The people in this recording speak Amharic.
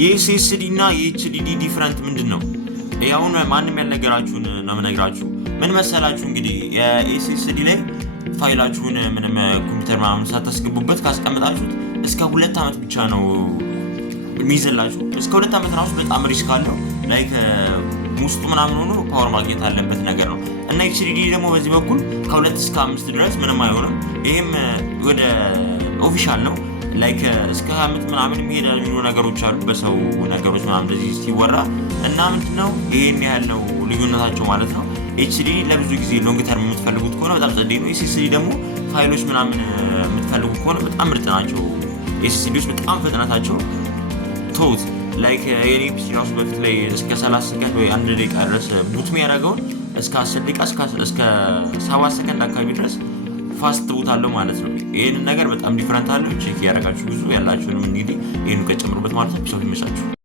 የኤስኤስዲ እና የኤችዲዲ ዲፍረንት ምንድነው? ያውን ማንም ያልነገራችሁን ነው የምነግራችሁ። ምን መሰላችሁ እንግዲህ የኤስኤስዲ ላይ ፋይላችሁን ምንም ኮምፒውተር ምናምን ሳታስገቡበት ካስቀመጣችሁት እስከ 2 ዓመት ብቻ ነው የሚይዝላችሁ። እስከ 2 ዓመት ራሱ በጣም ሪስክ አለው። ላይክ ውስጡ ምናምን ሆኖ ፓወር ማግኘት አለበት ነገር ነው። እና ኤችዲዲ ደግሞ በዚህ በኩል ከ2 እስከ 5 ድረስ ምንም አይሆንም። ይሄም ወደ ኦፊሻል ነው። ላይክ እስከ 20 ዓመት ምናምን የሚሄዳል የሚሉ ነገሮች አሉ በሰው ነገሮች ምናምን እንደዚህ ሲወራ እና ምንድነው ይሄን ያህል ነው ልዩነታቸው ማለት ነው። ኤችዲዲ ለብዙ ጊዜ ሎንግ ተርም የምትፈልጉት ከሆነ በጣም ጸዴ ነው። ኤስኤስዲ ደግሞ ፋይሎች ምናምን የምትፈልጉ ከሆነ በጣም ምርጥ ናቸው። ኤስኤስዲዎች በጣም ፍጥነታቸው ቶት ላይክ የኔ ፒሲ ራሱ በፊት ላይ እስከ 30 ሰከንድ ወይ 1 ደቂቃ ድረስ ቡት የሚያደርገውን እስከ 10 ደቂቃ እስከ 7 ሰከንድ አካባቢ ድረስ ፋስት ቡት አለው ማለት ነው። ይሄንን ነገር በጣም ዲፈረንት አለው። ቼክ ያደርጋችሁ ብዙ ያላችሁንም እንግዲህ ይሄን ከጨምሩበት ማለት ነው። ፒሲ ይመቻችሁ።